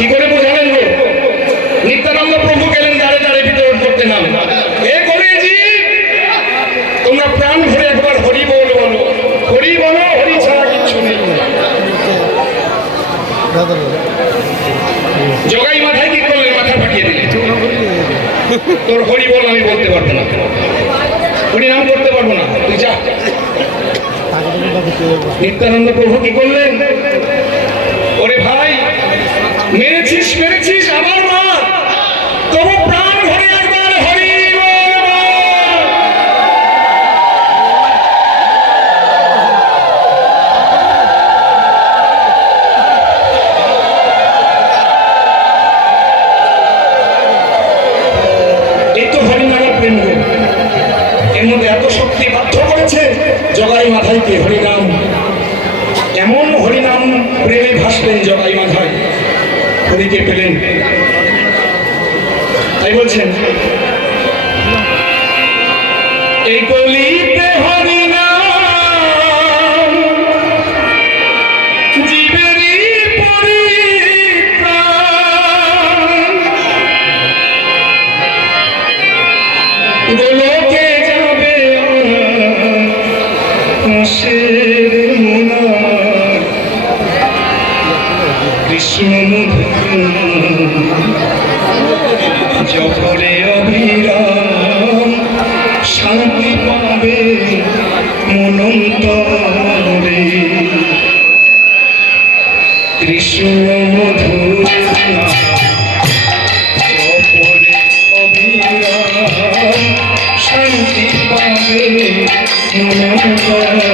কি করে বোঝাবেন গো নিত্যানন্দ প্রভু গেলেন দাঁড়ে দাঁড়ে বিতরণ করতে নাম। এ করেছি তোমরা প্রাণ ভরে একবার হরি বল বলো। হরি বলো, হরি ছাড়া কিচ্ছু নেই। জগাই মাথায় কি করলেন? মাথা ফাটিয়ে দিলে তোর হরি বল আমি বলতে পারব না। হরি নাম করতে পারব না। তুই যা। নিত্যানন্দ প্রভু কি করলেন? Englishman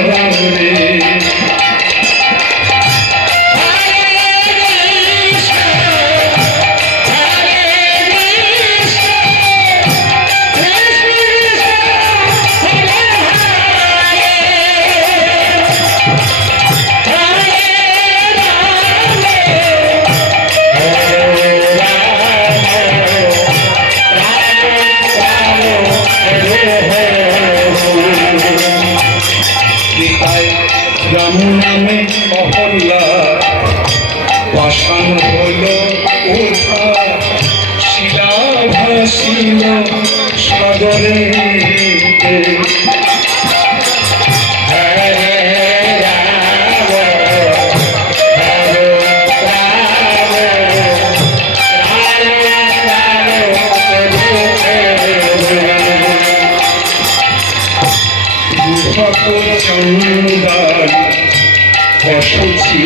পাবে পাষাণ হল ওঠা শিলা ভাসিল সাগরে চন্দান অসুচি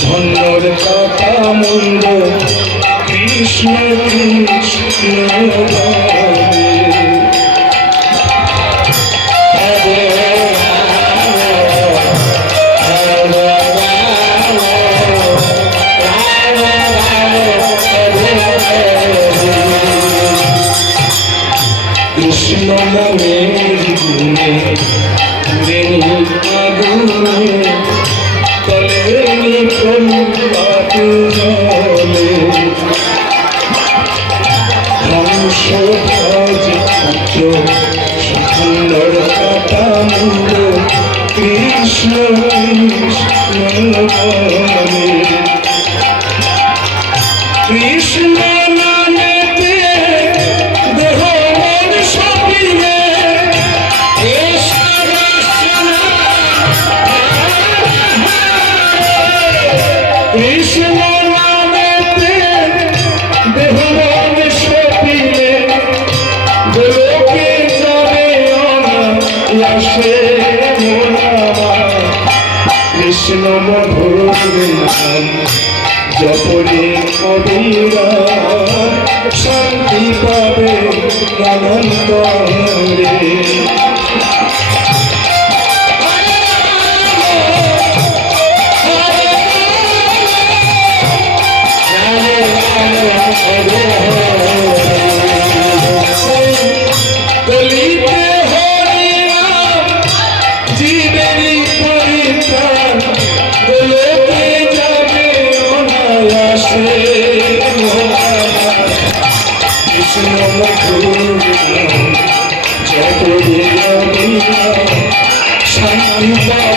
ধন্যর কথা মন্দ কৃষ্ণ কৃষ্ণ কৃষ্ণ নামে গুণে গুণে আগুন সুন্দর কাটামুন্ড কৃষ্ণ কৃষ্ণ কৃষ্ণ কৃষ্ণ মধুর নাম জপরে অবিরাম শান্তি পাবে অনন্তরে Thank you.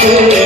Thank you.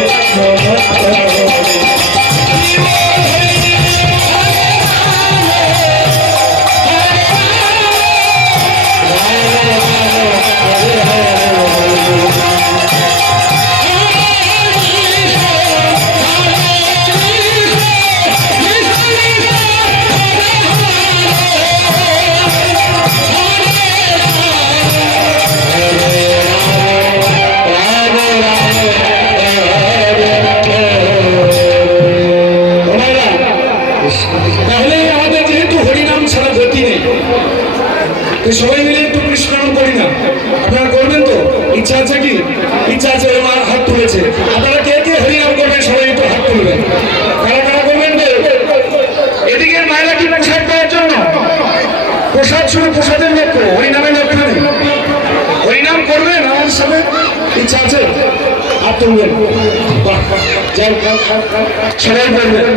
আতঙ্কের ছেড়ে দেবেন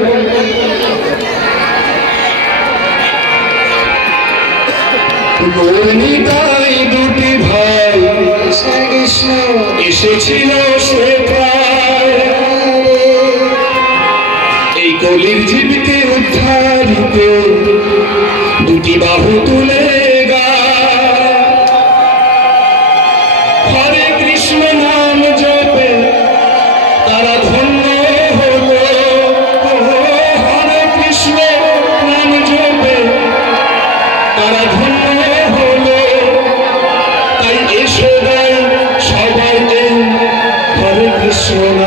দুটি ভাই। এসেছিল সে এই কলির জীবিতে উদ্ধারিতে দুটি বাহু তুলে তারা ধন্য হলো। তাই এসে দেয় সবাইকে হরে কৃষ্ণ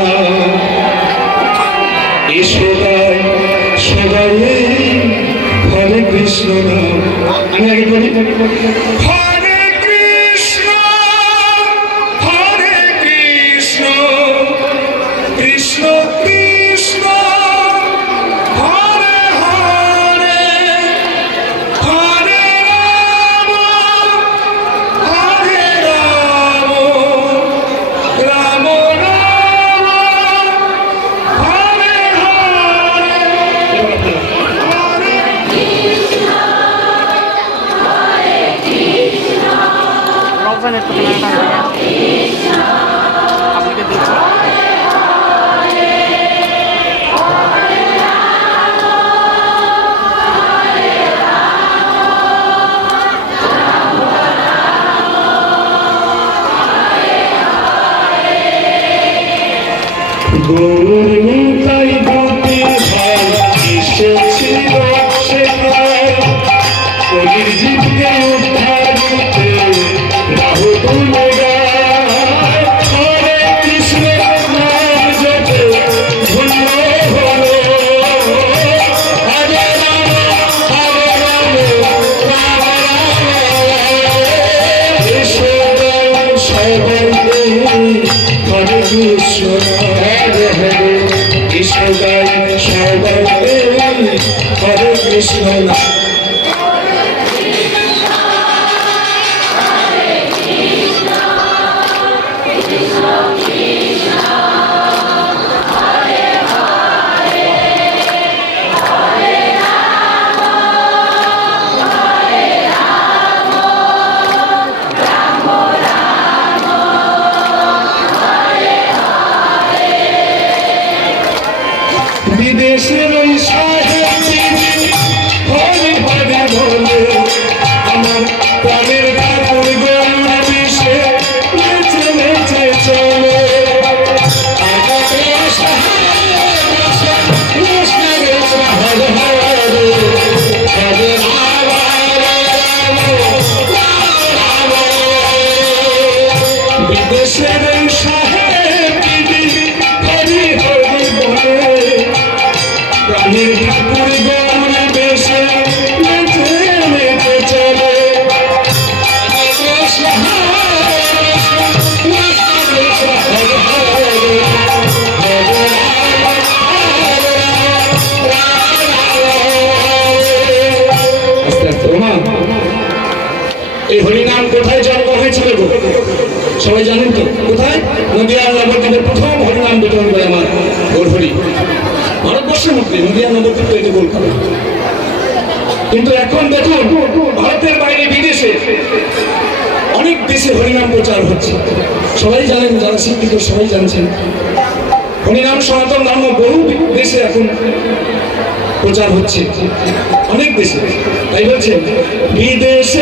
এসে দেয় সবাই হরে কৃষ্ণ আমি আগে বলি কৃষ্ণ Krishna নদিয়া নগর থেকে প্রথম হরিনাম আমার ভারতবর্ষের মধ্যে নগর থেকে এটি গোল কিন্তু এখন দেখুন, ভারতের বাইরে বিদেশে অনেক দেশে হরিনাম প্রচার হচ্ছে। সবাই জানেন, যারা শিক্ষিত, সবাই জানছেন। হরিনাম সনাতন ধর্ম বহু দেশে এখন প্রচার হচ্ছে। অনেক দেশে। তাই বলছেন, বিদেশে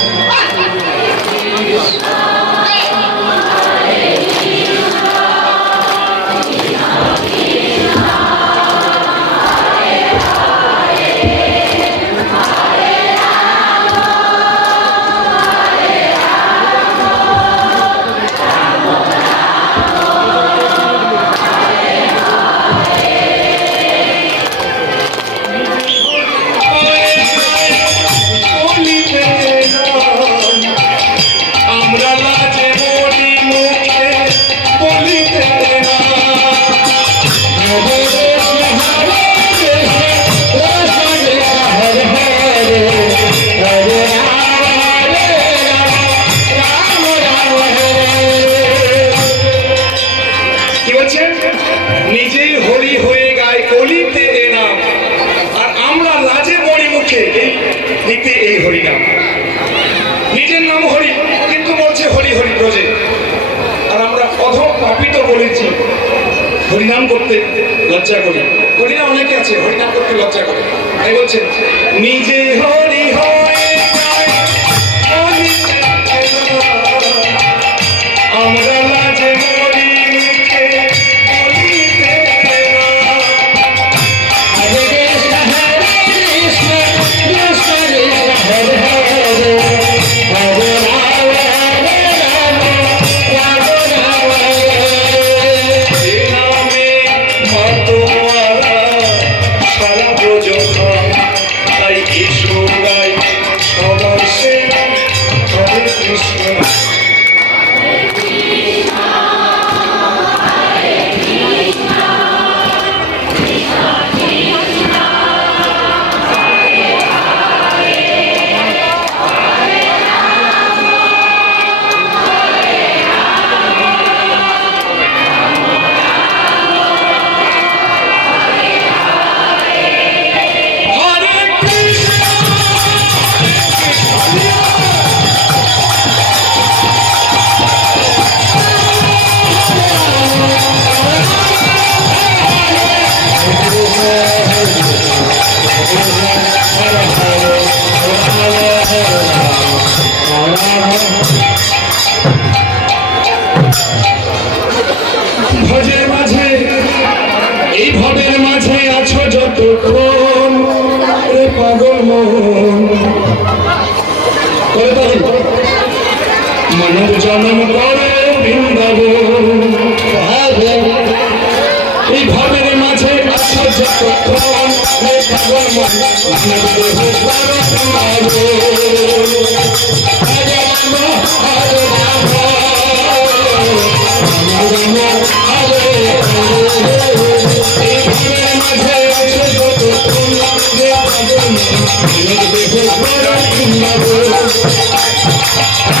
করেছি। হরিনাম করতে লজ্জা করি। করি অনেকে আছে, হরিনাম করতে লজ্জা করে। তাই বলছেন, নিজে হর করে বলেন মানব জন্ম করে বৃন্দাবন এই ভাবের মাঝে ভগবান Thank you.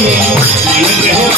Yeah.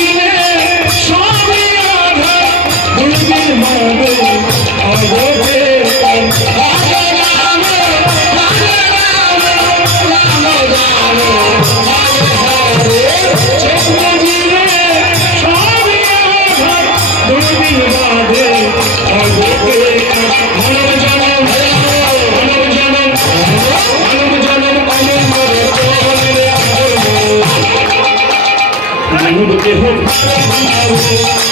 Thank you.